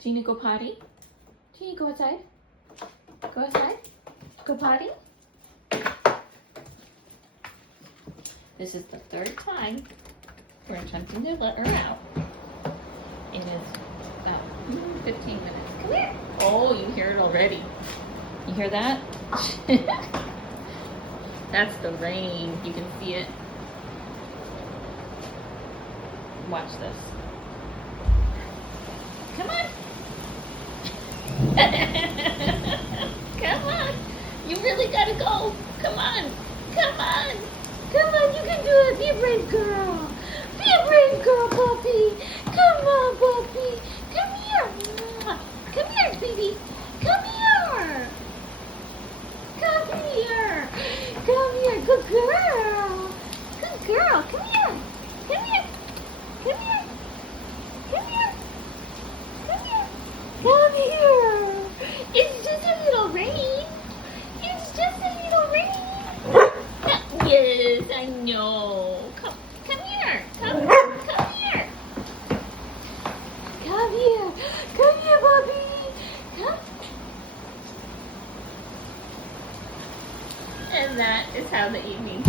Gina, go potty. Gina, go outside. Go outside. Go potty. This is the third time we're attempting to let her out. It is about 15 minutes. Come here. Oh, you hear it already. You hear that? That's the rain. You can see it. Watch this. Come on. Come on. You really gotta go. Come on. Come on. Come on. You can do it. Be a brave girl. Be a brave girl, puppy. Come on, puppy. Come here. Come here, baby. Come here. Come here. Come here. Good girl. Good girl. Come here. Come here. Come here. Come here. Come here. Come here. It's just a little rain. It's just a little rain. Yes, I know. Come here. Come here. Come here. Come here, Bobby. Come. And that is how the evening